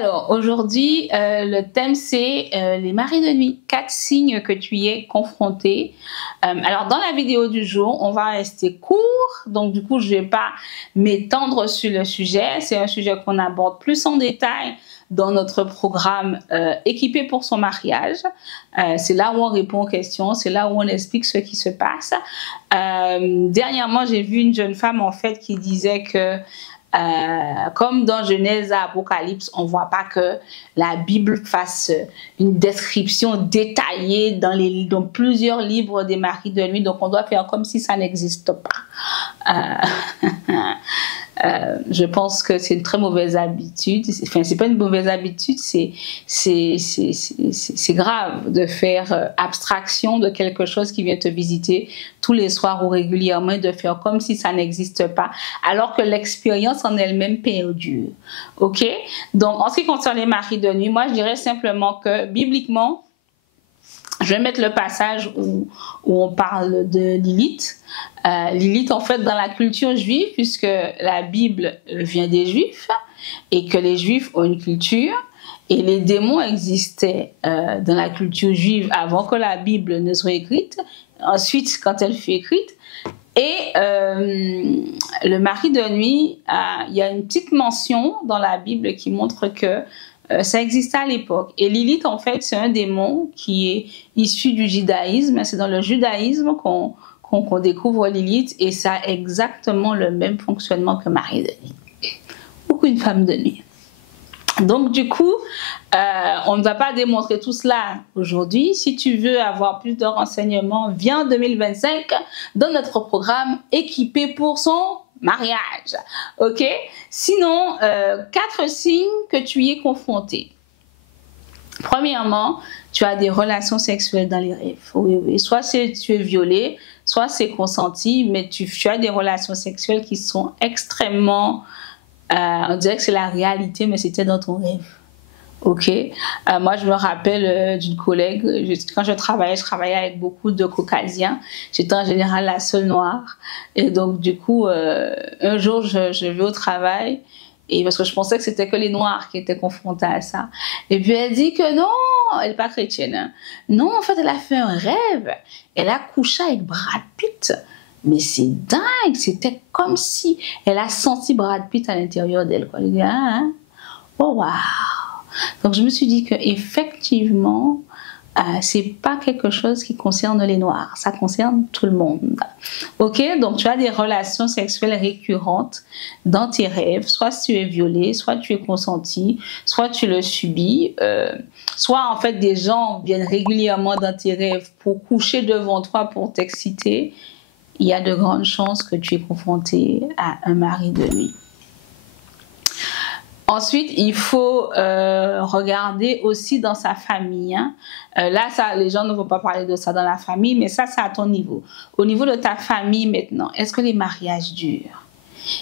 Alors, aujourd'hui, le thème, c'est les maris de nuit. 4 signes que tu y es confronté. Alors, dans la vidéo du jour, on va rester court. Donc, du coup, je ne vais pas m'étendre sur le sujet. C'est un sujet qu'on aborde plus en détail dans notre programme Équipé pour son mariage. C'est là où on répond aux questions. C'est là où on explique ce qui se passe. Dernièrement, j'ai vu une jeune femme, en fait, qui disait que comme dans Genèse à Apocalypse, on ne voit pas que la Bible fasse une description détaillée dans plusieurs livres des maris de nuit, donc on doit faire comme si ça n'existe pas. Je pense que c'est une très mauvaise habitude. Enfin, c'est pas une mauvaise habitude, c'est grave de faire abstraction de quelque chose qui vient te visiter tous les soirs ou régulièrement et de faire comme si ça n'existe pas, alors que l'expérience en elle-même perdure. Ok? Donc, en ce qui concerne les maris de nuit, moi, je dirais simplement que bibliquement, je vais mettre le passage où on parle de Lilith. Lilith, en fait, dans la culture juive, puisque la Bible vient des Juifs et que les Juifs ont une culture, et les démons existaient dans la culture juive avant que la Bible ne soit écrite. Ensuite, quand elle fut écrite, et le mari de nuit, il y a une petite mention dans la Bible qui montre que ça existait à l'époque. Et Lilith, en fait, c'est un démon qui est issu du judaïsme. C'est dans le judaïsme qu'on découvre Lilith, et ça a exactement le même fonctionnement que mari de nuit ou qu'une femme de nuit. Donc, du coup, on ne va pas démontrer tout cela aujourd'hui. Si tu veux avoir plus de renseignements, viens en 2025 dans notre programme Équipé pour son mariage. Ok? Sinon, 4 signes que tu y es confronté. Premièrement, tu as des relations sexuelles dans les rêves. Oui. Soit tu es violé, soit c'est consenti, mais tu as des relations sexuelles qui sont extrêmement... on dirait que c'est la réalité, mais c'était dans ton rêve. Ok. Moi, je me rappelle d'une collègue. Quand je travaillais avec beaucoup de caucasiens. J'étais en général la seule noire. Et donc, du coup, un jour, je vais au travail. Et parce que je pensais que c'était que les noirs qui étaient confrontés à ça. Et puis, elle dit que non, elle n'est pas chrétienne. Hein. Non, en fait, elle a fait un rêve. Elle a couché avec Brad Pitt. Mais c'est dingue, c'était comme si elle a senti Brad Pitt à l'intérieur d'elle. Elle dit, oh waouh. Donc je me suis dit que effectivement, c'est pas quelque chose qui concerne les noirs, ça concerne tout le monde. Ok, donc tu as des relations sexuelles récurrentes dans tes rêves, soit tu es violé, soit tu es consenti, soit tu le subis, soit en fait des gens viennent régulièrement dans tes rêves pour coucher devant toi pour t'exciter. Il y a de grandes chances que tu es confronté à un mari de nuit. Ensuite, il faut regarder aussi dans sa famille. Hein. Là, les gens ne vont pas parler de ça dans la famille, mais ça, c'est à ton niveau. Au niveau de ta famille maintenant, est-ce que les mariages durent?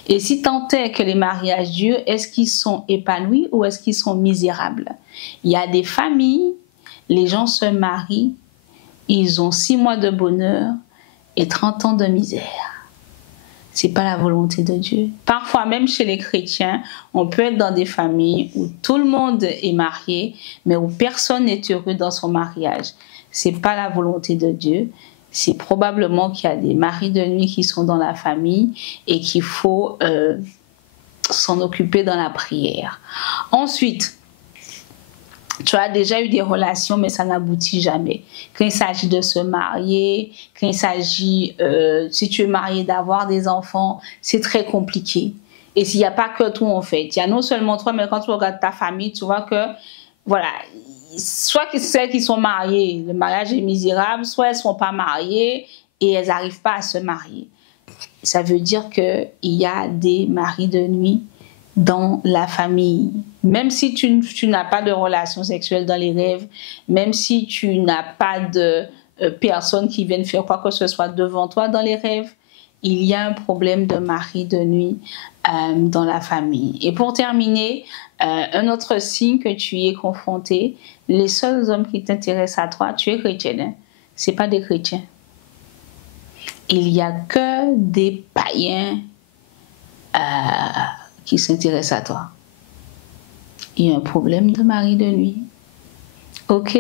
Et si tant est que les mariages durent, est-ce qu'ils sont épanouis ou est-ce qu'ils sont misérables? Il y a des familles, les gens se marient, ils ont 6 mois de bonheur et 30 ans de misère. C'est pas la volonté de Dieu. Parfois, même chez les chrétiens, on peut être dans des familles où tout le monde est marié, mais où personne n'est heureux dans son mariage. C'est pas la volonté de Dieu. C'est probablement qu'il y a des maris de nuit qui sont dans la famille et qu'il faut s'en occuper dans la prière. Ensuite, tu as déjà eu des relations, mais ça n'aboutit jamais. Quand il s'agit de se marier, quand il s'agit, si tu es marié, d'avoir des enfants, c'est très compliqué. Et s'il n'y a pas que toi, en fait, il y a non seulement toi, mais quand tu regardes ta famille, tu vois que, voilà, soit celles qui sont mariées, le mariage est misérable, soit elles ne sont pas mariées et elles n'arrivent pas à se marier. Ça veut dire qu'il y a des maris de nuit dans la famille. Même si tu n'as pas de relation sexuelle dans les rêves, même si tu n'as pas de personnes qui viennent faire quoi que ce soit devant toi dans les rêves, il y a un problème de mari de nuit dans la famille. Et pour terminer, un autre signe que tu y es confronté, les seuls hommes qui t'intéressent à toi, tu es chrétienne, hein? Ce n'est pas des chrétiens. Il n'y a que des païens qui s'intéressent à toi. il y a un problème de mari de nuit. Ok?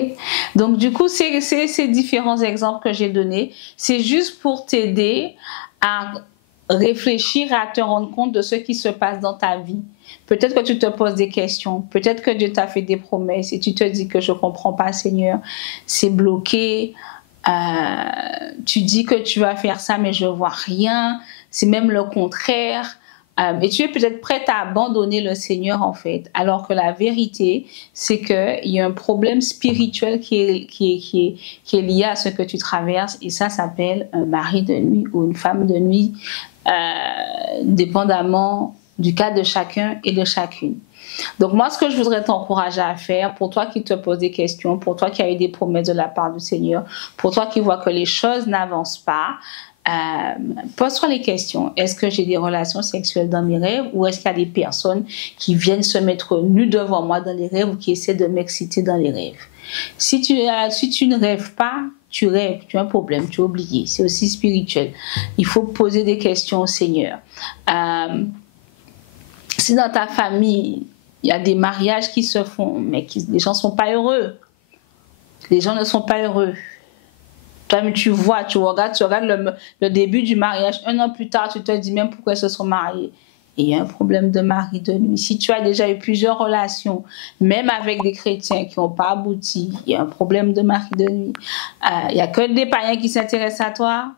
Donc, du coup, c'est ces différents exemples que j'ai donnés. C'est juste pour t'aider à réfléchir et à te rendre compte de ce qui se passe dans ta vie. Peut-être que tu te poses des questions. Peut-être que Dieu t'a fait des promesses et tu te dis que je ne comprends pas, Seigneur. C'est bloqué. Tu dis que tu vas faire ça, mais je ne vois rien. C'est même le contraire. Et tu es peut-être prête à abandonner le Seigneur, en fait. Alors que la vérité, c'est qu'il y a un problème spirituel qui est lié à ce que tu traverses. Et ça s'appelle un mari de nuit ou une femme de nuit, dépendamment du cas de chacun et de chacune. Donc moi, ce que je voudrais t'encourager à faire, pour toi qui te poses des questions, pour toi qui as eu des promesses de la part du Seigneur, pour toi qui vois que les choses n'avancent pas, pose-toi les questions. Est-ce que j'ai des relations sexuelles dans mes rêves ou est-ce qu'il y a des personnes qui viennent se mettre nues devant moi dans les rêves ou qui essaient de m'exciter dans les rêves? Si tu ne rêves pas, tu rêves, tu as un problème, tu as oublié. C'est aussi spirituel. Il faut poser des questions au Seigneur. Si dans ta famille, il y a des mariages qui se font, mais les gens ne sont pas heureux. Les gens ne sont pas heureux. Toi, tu vois, tu regardes le début du mariage. 1 an plus tard, tu te dis même pourquoi ils se sont mariés. Et il y a un problème de mari de nuit. Si tu as déjà eu plusieurs relations, même avec des chrétiens qui n'ont pas abouti, il y a un problème de mari de nuit. Il n'y a que des païens qui s'intéressent à toi.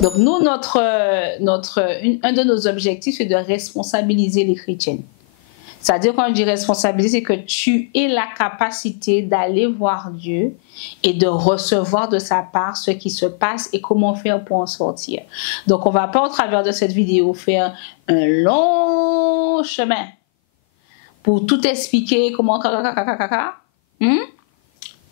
Donc nous, un de nos objectifs, c'est de responsabiliser les chrétiennes. C'est-à-dire, quand je dis responsabiliser, c'est que tu aies la capacité d'aller voir Dieu et de recevoir de sa part ce qui se passe et comment faire pour en sortir. Donc, on ne va pas, au travers de cette vidéo, faire un long chemin pour tout expliquer comment...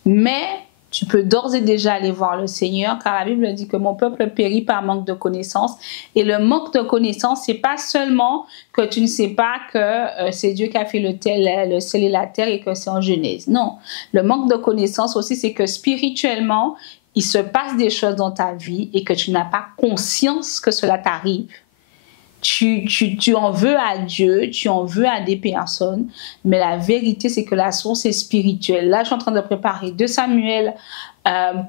Mais tu peux d'ores et déjà aller voir le Seigneur, car la Bible dit que mon peuple périt par manque de connaissance. Et le manque de connaissance, c'est pas seulement que tu ne sais pas que c'est Dieu qui a fait le ciel et la terre et que c'est en Genèse. Non, le manque de connaissance aussi, c'est que spirituellement, il se passe des choses dans ta vie et que tu n'as pas conscience que cela t'arrive. Tu en veux à Dieu, tu en veux à des personnes, mais la vérité, c'est que la source est spirituelle. Là, je suis en train de préparer 2 Samuel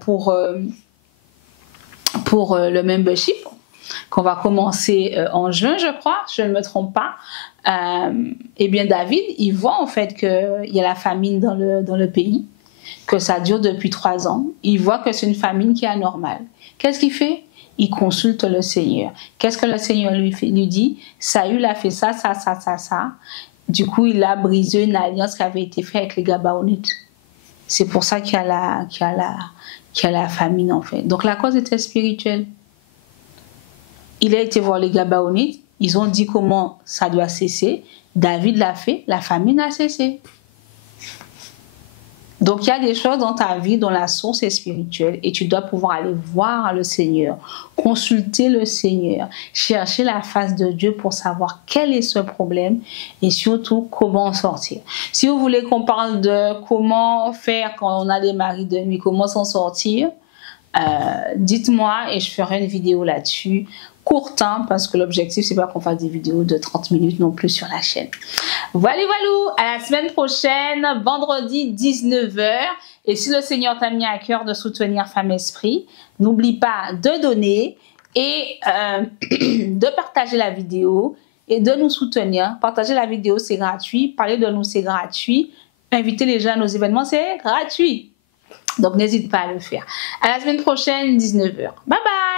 pour le membership, qu'on va commencer en juin, je crois, si je ne me trompe pas. Eh bien, David, il voit en fait qu'il y a la famine dans le pays, que ça dure depuis 3 ans. Il voit que c'est une famine qui est anormale. Qu'est-ce qu'il fait? Il consulte le Seigneur. Qu'est-ce que le Seigneur lui dit? Saül a fait ça. Du coup, il a brisé une alliance qui avait été faite avec les Gabaonites. C'est pour ça qu'il y a la famine, en fait. Donc, la cause était spirituelle. Il a été voir les Gabaonites. Ils ont dit comment ça doit cesser. David l'a fait. La famine a cessé. Donc, il y a des choses dans ta vie dont la source est spirituelle et tu dois pouvoir aller voir le Seigneur, consulter le Seigneur, chercher la face de Dieu pour savoir quel est ce problème et surtout comment en sortir. Si vous voulez qu'on parle de comment faire quand on a des maris de nuit, comment s'en sortir, dites-moi et je ferai une vidéo là-dessus. Courte, parce que l'objectif, c'est pas qu'on fasse des vidéos de 30 minutes non plus sur la chaîne. Voilà, à la semaine prochaine, vendredi 19 h. Et si le Seigneur t'a mis à cœur de soutenir Femme Esprit, n'oublie pas de donner et de partager la vidéo et de nous soutenir. Partager la vidéo, c'est gratuit. Parler de nous, c'est gratuit. Inviter les gens à nos événements, c'est gratuit. Donc, n'hésite pas à le faire. À la semaine prochaine, 19 h. Bye bye!